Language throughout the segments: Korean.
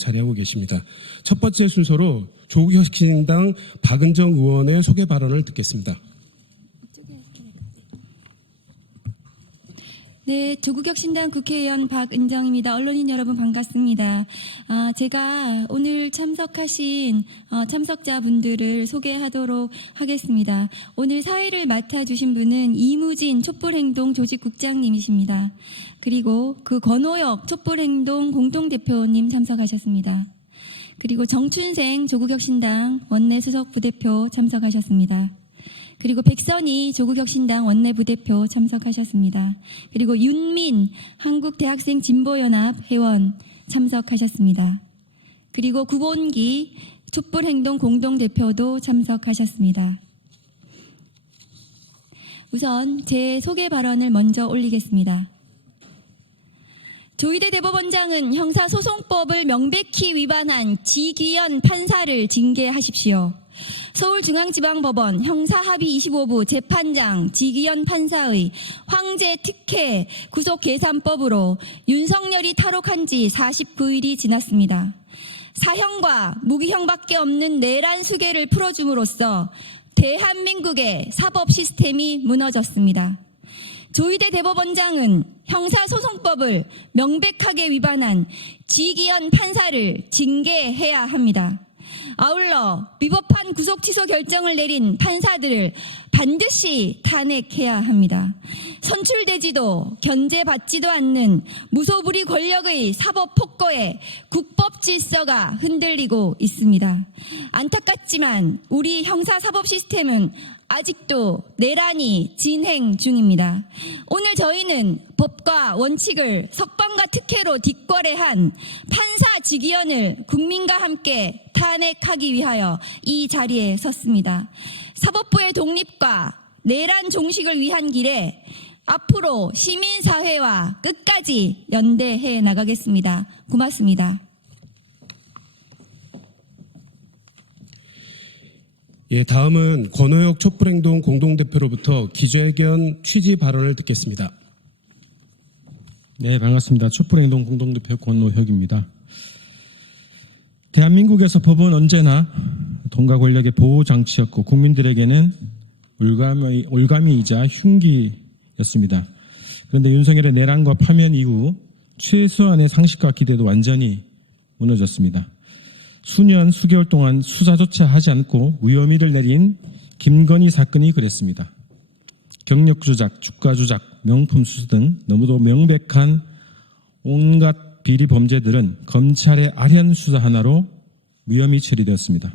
자리하고 계십니다. 첫 번째 순서로 조국혁신당 박은정 의원의 소개 발언을 듣겠습니다. 네, 조국혁신당 국회의원 박은정입니다. 언론인 여러분 반갑습니다. 제가 오늘 참석하신 참석자분들을 소개하도록 하겠습니다. 오늘 사회를 맡아주신 분은 이무진 촛불행동 조직국장님이십니다. 그리고 그 권오혁 촛불행동 공동대표님 참석하셨습니다. 그리고 정춘생 조국혁신당 원내수석 부대표 참석하셨습니다. 그리고 백선희 조국혁신당 원내부대표 참석하셨습니다. 그리고 윤민 한국대학생진보연합 회원 참석하셨습니다. 그리고 구본기 촛불행동 공동대표도 참석하셨습니다. 우선 제 소개 발언을 먼저 올리겠습니다. 조희대 대법원장은 형사소송법을 명백히 위반한 지귀현 판사를 징계하십시오. 서울중앙지방법원 형사합의 25부 재판장 지귀현 판사의 황제 특혜 구속계산법으로 윤석열이 탈옥한 지 49일이 지났습니다. 사형과 무기형밖에 없는 내란 수계를 풀어줌으로써 대한민국의 사법 시스템이 무너졌습니다. 조희대 대법원장은 형사소송법을 명백하게 위반한 지귀현 판사를 징계해야 합니다. 아울러 위법한 구속 취소 결정을 내린 판사들을 반드시 탄핵해야 합니다. 선출되지도 견제받지도 않는 무소불위 권력의 사법 폭거에 국법 질서가 흔들리고 있습니다. 안타깝지만 우리 형사사법 시스템은 아직도 내란이 진행 중입니다. 오늘 저희는 법과 원칙을 석방과 특혜로 뒷거래한 판사 지귀현을 국민과 함께 탄핵하기 위하여 이 자리에 섰습니다. 사법부의 독립과 내란 종식을 위한 길에 앞으로 시민사회와 끝까지 연대해 나가겠습니다. 고맙습니다. 예, 다음은 권오혁 촛불행동 공동대표로부터 기자회견 취지 발언을 듣겠습니다. 네, 반갑습니다. 촛불행동 공동대표 권오혁입니다. 대한민국에서 법은 언제나 돈과 권력의 보호장치였고 국민들에게는 올가미이자 흉기였습니다. 그런데 윤석열의 내란과 파면 이후 최소한의 상식과 기대도 완전히 무너졌습니다. 수년, 수개월 동안 수사조차 하지 않고 무혐의를 내린 김건희 사건이 그랬습니다. 경력 조작, 주가 조작, 명품 수수 등 너무도 명백한 온갖 비리 범죄들은 검찰의 아련 수사 하나로 무혐의 처리되었습니다.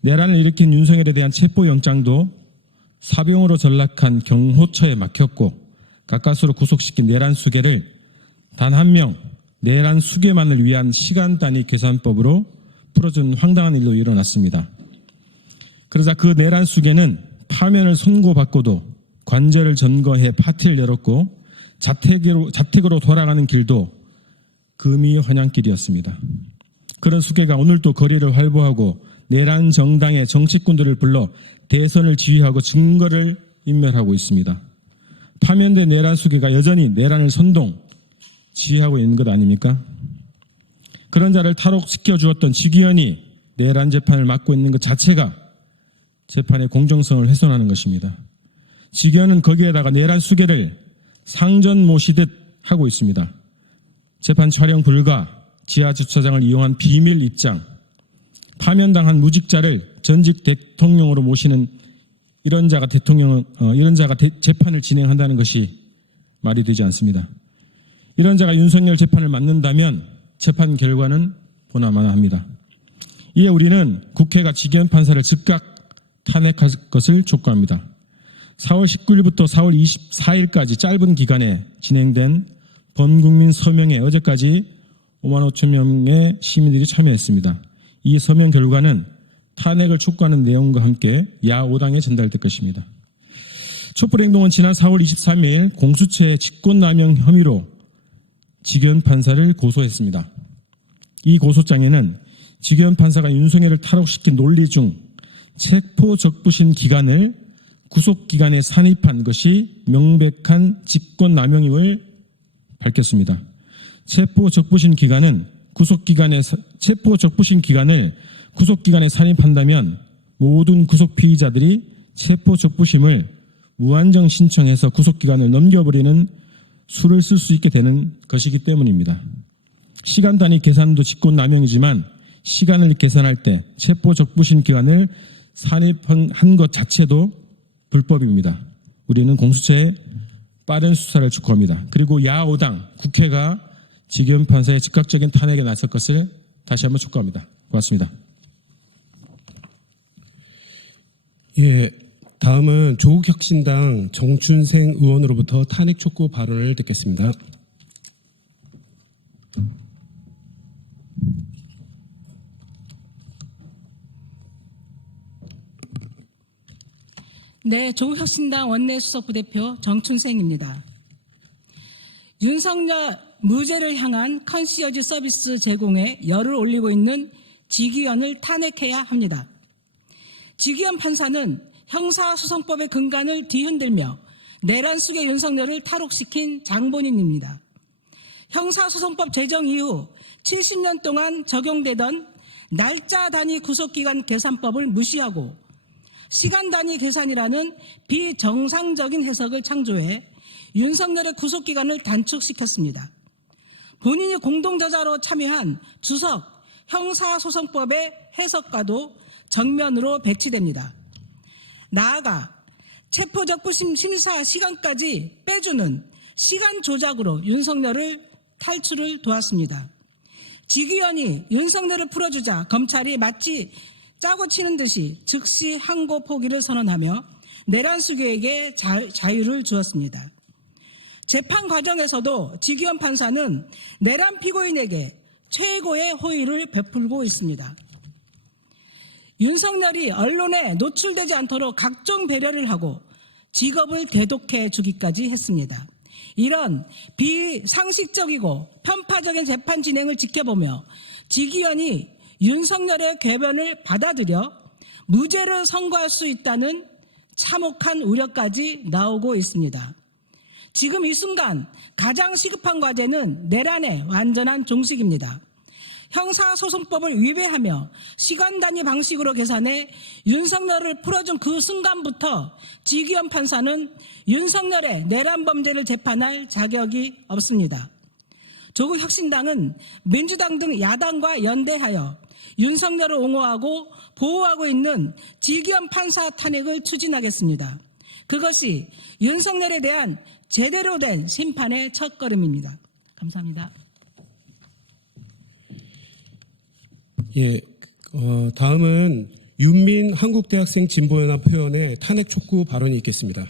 내란을 일으킨 윤석열에 대한 체포영장도 사병으로 전락한 경호처에 막혔고 가까스로 구속시킨 내란 수괴를 단 한 명 내란 수괴만을 위한 시간 단위 계산법으로 풀어준 황당한 일로 일어났습니다. 그러자 그 내란 수괴는 파면을 선고받고도 관절을 점거해 파티를 열었고 자택으로 돌아가는 길도 금이 환영길이었습니다. 그런 수괴가 오늘도 거리를 활보하고 내란 정당의 정치꾼들을 불러 대선을 지휘하고 증거를 인멸하고 있습니다. 파면된 내란 수괴가 여전히 내란을 선동, 지휘하고 있는 것 아닙니까? 그런 자를 탈옥시켜 주었던 지귀현이 내란 재판을 맡고 있는 것 자체가 재판의 공정성을 훼손하는 것입니다. 지귀현은 거기에다가 내란 수괴를 상전 모시듯 하고 있습니다. 재판 촬영 불가, 지하 주차장을 이용한 비밀 입장, 파면당한 무직자를 전직 대통령으로 모시는 이런 자가 재판을 진행한다는 것이 말이 되지 않습니다. 이런 자가 윤석열 재판을 맡는다면 재판 결과는 보나마나합니다. 이에 우리는 국회가 지귀현 판사를 즉각 탄핵할 것을 촉구합니다. 4월 19일부터 4월 24일까지 짧은 기간에 진행된 범국민 서명에 어제까지 5만 5천 명의 시민들이 참여했습니다. 이 서명 결과는 탄핵을 촉구하는 내용과 함께 야5당에 전달될 것입니다. 촛불행동은 지난 4월 23일 공수처 직권남용 혐의로 지귀현 판사를 고소했습니다. 이 고소장에는 지귀현 판사가 윤석열을 탈옥시킨 논리 중 체포 적부심 기간을 구속기간에 산입한 것이 명백한 직권남용임을 밝혔습니다. 체포 적부심 기간은 체포 적부심 기간을 구속기간에 산입한다면 모든 구속 피의자들이 체포 적부심을 무한정 신청해서 구속기간을 넘겨버리는 수를 쓸 수 있게 되는 것이기 때문입니다. 시간 단위 계산도 직권남용이지만 시간을 계산할 때 체포 적부심 기간을 산입한 것 자체도 불법입니다. 우리는 공수처의 빠른 수사를 촉구합니다. 그리고 야5당 국회가 지기현 판사의 즉각적인 탄핵에 나설 것을 다시 한번 촉구합니다. 고맙습니다. 예, 다음은 조국혁신당 정춘생 의원으로부터 탄핵 촉구 발언을 듣겠습니다. 네, 조국혁신당 원내수석부대표 정춘생입니다. 윤석열 무죄를 향한 컨시어지 서비스 제공에 열을 올리고 있는 지기현을 탄핵해야 합니다. 지기현 판사는 형사소송법의 근간을 뒤흔들며 내란 속의 윤석열을 탈옥시킨 장본인입니다. 형사소송법 제정 이후 70년 동안 적용되던 날짜 단위 구속기간 계산법을 무시하고 시간 단위 계산이라는 비정상적인 해석을 창조해 윤석열의 구속기간을 단축시켰습니다. 본인이 공동저자로 참여한 주석 형사소송법의 해석과도 정면으로 배치됩니다. 나아가 체포적부심 심사 시간까지 빼주는 시간 조작으로 윤석열을 탈출을 도왔습니다. 지기현이 윤석열을 풀어주자 검찰이 마치 짜고 치는 듯이 즉시 항고 포기를 선언하며 내란 수괴에게 자유를 주었습니다. 재판 과정에서도 지기현 판사는 내란 피고인에게 최고의 호의를 베풀고 있습니다. 윤석열이 언론에 노출되지 않도록 각종 배려를 하고 직업을 대독해 주기까지 했습니다. 이런 비상식적이고 편파적인 재판 진행을 지켜보며 지기현이 윤석열의 궤변을 받아들여 무죄를 선고할 수 있다는 참혹한 우려까지 나오고 있습니다. 지금 이 순간 가장 시급한 과제는 내란의 완전한 종식입니다. 형사소송법을 위배하며 시간 단위 방식으로 계산해 윤석열을 풀어준 그 순간부터 지기현 판사는 윤석열의 내란 범죄를 재판할 자격이 없습니다. 조국혁신당은 민주당 등 야당과 연대하여 윤석열을 옹호하고 보호하고 있는 지기현 판사 탄핵을 추진하겠습니다. 그것이 윤석열에 대한 제대로 된 심판의 첫걸음입니다. 감사합니다. 예, 다음은 윤민 한국대학생 진보연합 회원의 탄핵 촉구 발언이 있겠습니다.